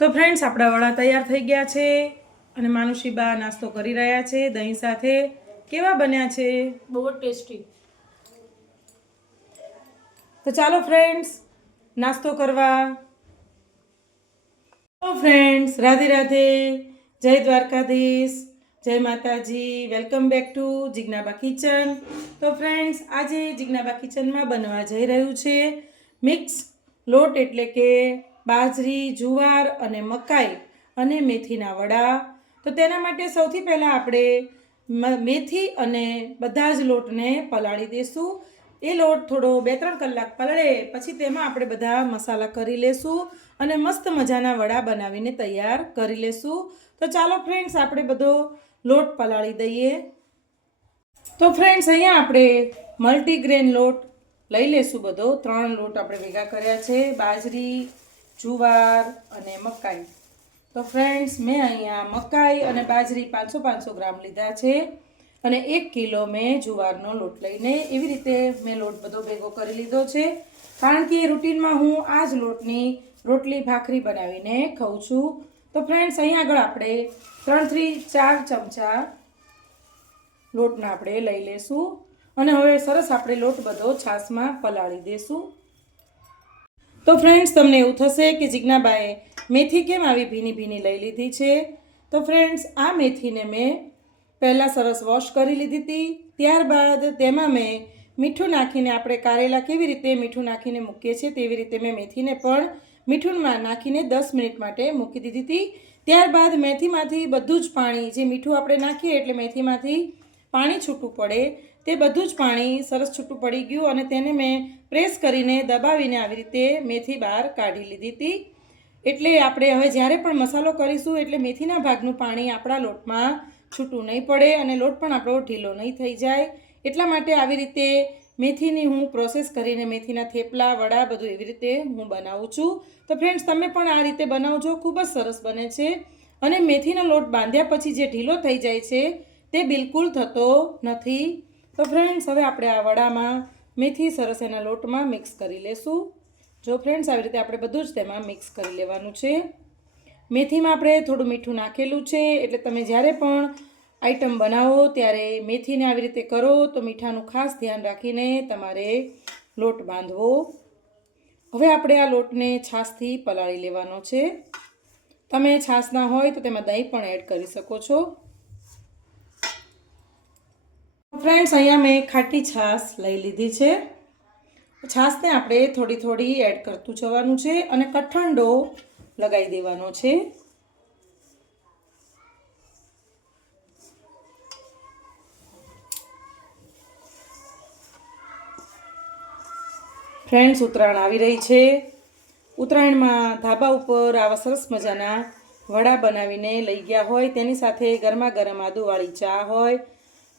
તો ફ્રેન્ડ્સ, આપણા વડા તૈયાર થઈ ગયા છે અને માનુષીબા નાસ્તો કરી રહ્યા છે દહીં સાથે. કેવા બન્યા છે? બહુ જ ટેસ્ટી. તો ચાલો ફ્રેન્ડ્સ નાસ્તો કરવા. તો ફ્રેન્ડ્સ, રાધે રાધે, જય દ્વારકાધીશ, જય માતાજી. Welcome back to Jignaba kitchen. તો ફ્રેન્ડ્સ, આજે જિજ્ઞાબા કિચનમાં બનવા જઈ રહ્યું છે મિક્સ લોટ, એટલે કે બાજરી, જુવાર અને મકાઈ અને મેથીના વડા. તો તેના માટે સૌથી પહેલાં આપણે મેથી અને બધા જ લોટને પલાળી દઈશું. એ લોટ થોડો 2-3 કલાક પલળે પછી તેમાં આપણે બધા મસાલા કરી લેશું અને મસ્ત મજાના વડા બનાવીને તૈયાર કરી લેશું. તો ચાલો ફ્રેન્ડ્સ, આપણે બધો લોટ પલાળી દઈએ. તો ફ્રેન્ડ્સ, અહીંયા આપણે મલ્ટીગ્રેન લોટ લઈ લેશું. બધો 3 લોટ આપણે ભેગા કર્યા છે, બાજરી, જુવાર અને મકાઈ. તો ફ્રેન્ડ્સ, મેં અહીંયા મકાઈ અને બાજરી 500-500 ગ્રામ લીધા છે અને 1 કિલો મેં જુવારનો લોટ લઈને એવી રીતે મેં લોટ બધો ભેગો કરી લીધો છે, કારણ કે રૂટીનમાં હું આ જ લોટની રોટલી ભાખરી બનાવીને ખાઉં છું. તો ફ્રેન્ડ્સ, અહીંયા આગળ આપણે 3થી 4 ચમચા લોટના આપણે લઈ લેશું અને હવે સરસ આપણે લોટ બધો છાશમાં પલાળી દઈશું. તો ફ્રેન્ડ્સ, તમને એવું થશે કે જિજ્ઞાબાએ મેથી કેમ આવી ભીની ભીની લઈ લીધી છે? તો ફ્રેન્ડ્સ, આ મેથીને મેં પહેલાં સરસ વોશ કરી લીધી હતી. ત્યારબાદ તેમાં મેં મીઠું નાખીને, આપણે કારેલા કેવી રીતે મીઠું નાખીને મૂકીએ છીએ તેવી રીતે મેં મેથીને પણ મીઠુંમાં નાખીને 10 મિનિટ માટે મૂકી દીધી હતી. ત્યારબાદ મેથીમાંથી બધું જ પાણી, જે મીઠું આપણે નાખીએ એટલે મેથીમાંથી પાણી છૂટું પડે, તે બધું જ પાણી સરસ છૂટું પડી ગયું અને તેને મેં પ્રેસ કરીને દબાવીને આવી રીતે મેથી બહાર કાઢી લીધી હતી. એટલે આપણે હવે જ્યારે પણ મસાલો કરીશું એટલે મેથીના ભાગનું પાણી આપણા લોટમાં છૂટું નહીં પડે અને લોટ પણ આપણો ઢીલો નહીં થઈ જાય. એટલા માટે આવી રીતે મેથીની હું પ્રોસેસ કરીને મેથીના થેપલા, વડા બધું એવી રીતે હું બનાવું છું. તો ફ્રેન્ડ્સ, તમે પણ આ રીતે બનાવજો, ખૂબ જ સરસ બને છે. અને મેથીનો લોટ બાંધ્યા પછી જે ઢીલો થઈ જાય છે તે બિલકુલ થતો નથી. તો ફ્રેન્ડ્સ, હવે આપણે આ વડામાં મેથી સરસ એના લોટમાં મિક્સ કરી લેશું. જો ફ્રેન્ડ્સ, આવી રીતે આપણે બધું જ તેમાં મિક્સ કરી લેવાનું છે. મેથીમાં આપણે થોડું મીઠું નાખેલું છે, એટલે તમે જ્યારે પણ આઈટમ બનાવો ત્યારે મેથીને આવી રીતે કરો તો મીઠાનું ખાસ ધ્યાન રાખીને તમારે લોટ બાંધવો. હવે આપણે આ લોટને છાશથી પલાળી લેવાનો છે. તમે છાશ ના હોય તો તેમાં દહીં પણ એડ કરી શકો છો. ફ્રેન્ડ્સ, અહીંયા મેં ખાટી છાશ લઈ લીધી છે. છાશને આપણે થોડી થોડી એડ કરતું જવાનું છે અને કઠણ લગાવી દેવાનો છે. ફ્રેન્ડ્સ, ઉત્તરાયણ આવી રહી છે. ઉત્તરાયણમાં ધાબા ઉપર આવા સરસ મજાના વડા બનાવીને લઈ ગયા હોય, તેની સાથે ગરમા ગરમ આદુવાળી ચા હોય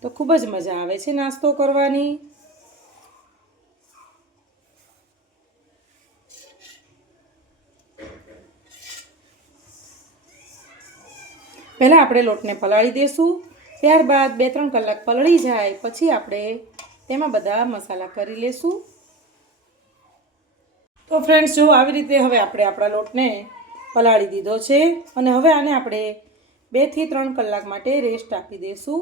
તો ખૂબ જ મજા આવે છે નાસ્તો કરવાની. પહેલાં આપણે લોટને પલાળી દઈશું. ત્યારબાદ 2-3 કલાક પલળી જાય પછી આપણે તેમાં બધા મસાલા કરી લેશું. તો ફ્રેન્ડ્સ, જો આવી રીતે હવે આપણે આપણા લોટને પલાળી દીધો છે અને હવે આને આપણે 2થી 3 કલાક માટે રેસ્ટ આપી દઈશું.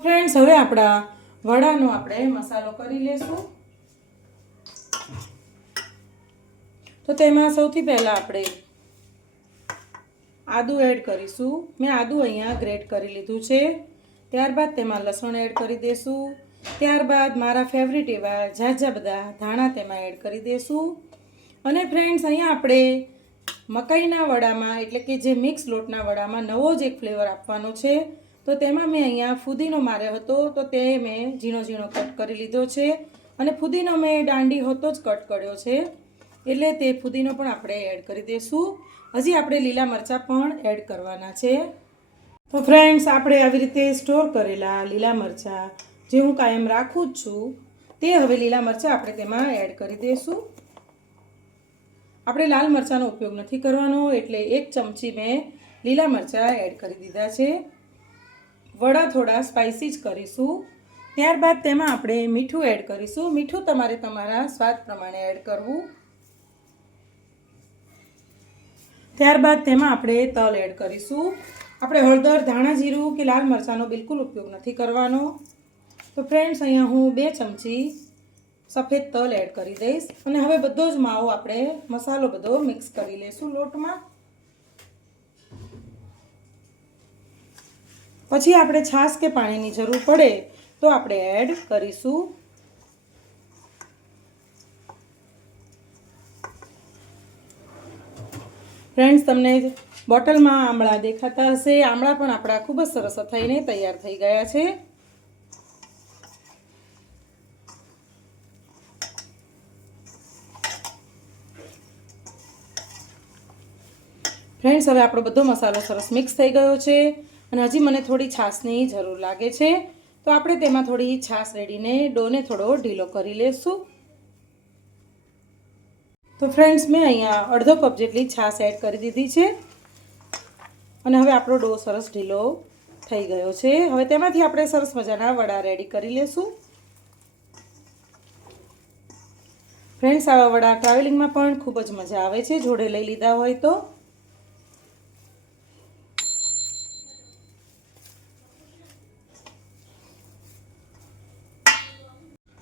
ફ્રેન્ડ્સ, હવે આપણા વડાનો આપણે મસાલો કરી લેશું. તો તેમાં સૌથી પહેલાં આપણે આદું એડ કરીશું. મેં આદું અહીંયા ગ્રેટ કરી લીધું છે. ત્યારબાદ તેમાં લસણ એડ કરી દઈશું. ત્યારબાદ મારા ફેવરિટ એવા ઝાઝા બધા ધાણા તેમાં એડ કરી દઈશું. અને ફ્રેન્ડ્સ, અહીંયા આપણે મકાઈના વડામાં, એટલે કે જે મિક્સ લોટના વડામાં નવો જ એક ફ્લેવર આપવાનો છે. તો તેમાં મેં અહીંયા ફુદીનો માર્યો હતો, તો તે મેં ઝીણો ઝીણો કટ કરી લીધો છે અને ફુદીનો મેં દાંડી હોતો જ કટ કર્યો છે, એટલે તે ફુદીનો પણ આપણે એડ કરી દઈશું. હજી આપણે લીલા મરચાં પણ એડ કરવાના છે. તો ફ્રેન્ડ્સ, આપણે આવી રીતે સ્ટોર કરેલા લીલા મરચાં, જે હું કાયમ રાખું જ છું, તે હવે લીલા મરચાં આપણે તેમાં એડ કરી દઈશું. આપણે લાલ મરચાંનો ઉપયોગ નથી કરવાનો, એટલે 1 ચમચી મેં લીલા મરચાં એડ કરી દીધા છે. વડા થોડા સ્પાઇસી જ કરીશું. ત્યારબાદ તેમાં આપણે મીઠું એડ કરીશું. મીઠું તમારે તમારા સ્વાદ પ્રમાણે એડ કરવું. ત્યારબાદ તેમાં આપણે તલ એડ કરીશું. આપણે હળદર, ધાણા જીરું કે લાલ મરચાંનો બિલકુલ ઉપયોગ નથી કરવાનો. તો ફ્રેન્ડ્સ, અહીંયા હું 2 ચમચી સફેદ તલ એડ કરી દઈશ. અને હવે બધો જ માવો આપણે મસાલો બધો મિક્સ કરી લઈશું લોટમાં. પછી આપણે છાશ કે પાણીની જરૂર પડે તો આપણે એડ કરીશું. ફ્રેન્ડ્સ, તમને બોટલમાં આમળા દેખાતા હશે. આમળા પણ આપણા ખૂબ જ સરસ થઈને તૈયાર થઈ ગયા છે. ફ્રેન્ડ્સ, હવે આપણો બધો મસાલો સરસ મિક્સ થઈ ગયો છે અને હજી મને થોડી છાશની જરૂર લાગે છે. તો આપણે તેમાં થોડી છાશ રેડીને ડોને થોડો ઢીલો કરી લઈશું. તો ફ્રેન્ડ્સ, મેં અહીંયા અડધો કપ જેટલી છાશ એડ કરી દીધી છે અને હવે આપણો ડો સરસ ઢીલો થઈ ગયો છે. હવે તેમાંથી આપણે સરસ મજાના વડા રેડી કરી લઈશું. ફ્રેન્ડ્સ, આવા વડા ટ્રાવેલિંગમાં પણ ખૂબ જ મજા આવે છે જોડે લઈ લીધા હોય તો.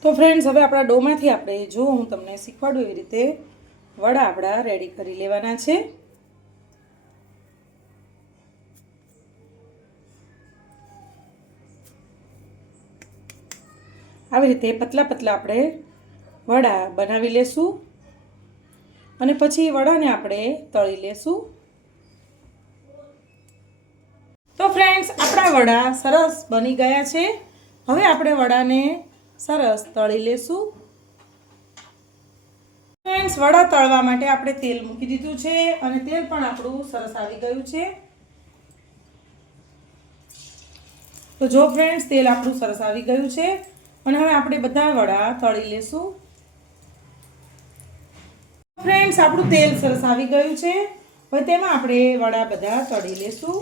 તો ફ્રેન્ડ્સ, હવે આપણા ડોમાંથી આપણે જો હું તમને શીખવાડું એવી રીતે વડા આપણા રેડી કરી લેવાના છે. આવી રીતે પતલા પતલા આપણે વડા બનાવી લેશું અને પછી વડાને આપણે તળી લેશું. તો ફ્રેન્ડ્સ, આપણા વડા સરસ બની ગયા છે. હવે આપણે વડાને સરસ તળી લેશું. ફ્રેન્ડ્સ, વડા તળવા માટે આપણે તેલ મૂકી દીધું છે અને તેલ પણ આપણું સરસ આવી ગયું છે. તો જો ફ્રેન્ડ્સ, તેલ આપણું સરસ આવી ગયું છે અને હવે આપણે બધા વડા તળી લેશું. ફ્રેન્ડ્સ, આપણું તેલ સરસ આવી ગયું છે. હવે તેમાં આપણે વડા બધા તળી લેશું.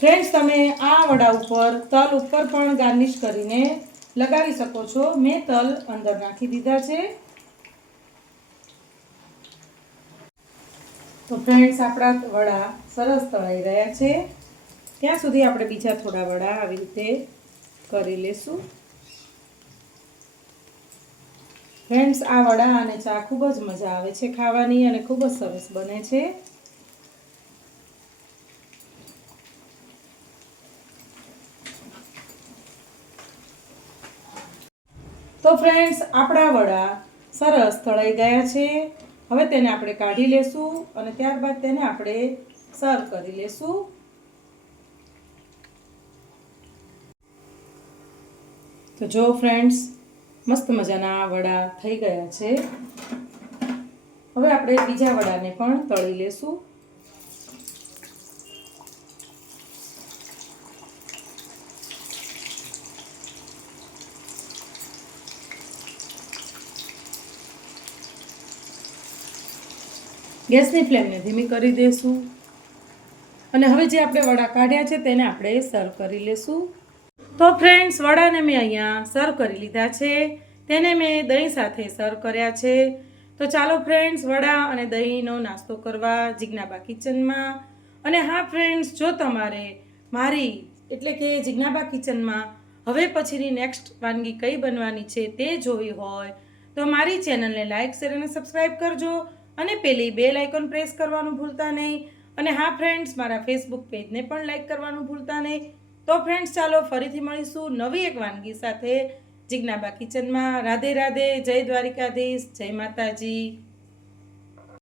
ફ્રેન્ડ્સ, તમે આ વડા ઉપર તલ ઉપર પણ ગાર્નિશ કરીને લગાવી શકો છો. મેં તલ અંદર નાખી દીધા છે. તો ફ્રેન્ડ્સ, આપણા વડા સરસ તળાઈ રહ્યા છે. ત્યાં સુધી આપણે બીજા થોડા વડા આવી રીતે કરી લેશું. ફ્રેન્ડ્સ, આ વડા અને ચા ખૂબ જ મજા આવે છે ખાવાની અને ખૂબ જ સરસ બને છે. તો ફ્રેન્ડ્સ, આપણા વડા સરસ તળાઈ ગયા છે. હવે તેને આપણે કાઢી લેશું અને ત્યારબાદ તેને આપણે સર્વ કરી લેશું. તો જો ફ્રેન્ડ્સ, મસ્ત મજાના વડા થઈ ગયા છે. હવે આપણે બીજા વડાને પણ તળી લેશું. ગેસની ફ્લેમને ધીમી કરી દઈશું અને હવે જે આપણે વડા કાઢ્યા છે તેને આપણે સર્વ કરી લેશું. તો ફ્રેન્ડ્સ, વડાને મેં અહીંયા સર્વ કરી લીધા છે. તેને મેં દહીં સાથે સર્વ કર્યા છે. તો ચાલો ફ્રેન્ડ્સ, વડા અને દહીંનો નાસ્તો કરવા જિજ્ઞાબા કિચનમાં. અને હા ફ્રેન્ડ્સ, જો તમારે મારી એટલે કે જિજ્ઞાબા કિચનમાં હવે પછીની નેક્સ્ટ વાનગી કઈ બનવાની છે તે જોવી હોય તો મારી ચેનલને લાઇક, શેર અને સબસ્ક્રાઈબ કરજો અને પેલી બેલ આઇકોન પ્રેસ કરવાનું ભૂલતા નહીં. અને હા ફ્રેન્ડ્સ, મારા ફેસબુક પેજને પણ લાઇક કરવાનું ભૂલતા નહીં. તો ફ્રેન્ડ્સ, ચાલો ફરીથી મળીશું નવી એક વાનગી સાથે જિજ્ઞાબા કિચનમાં. રાધે રાધે, જય દ્વારિકાધીશ, જય માતાજી.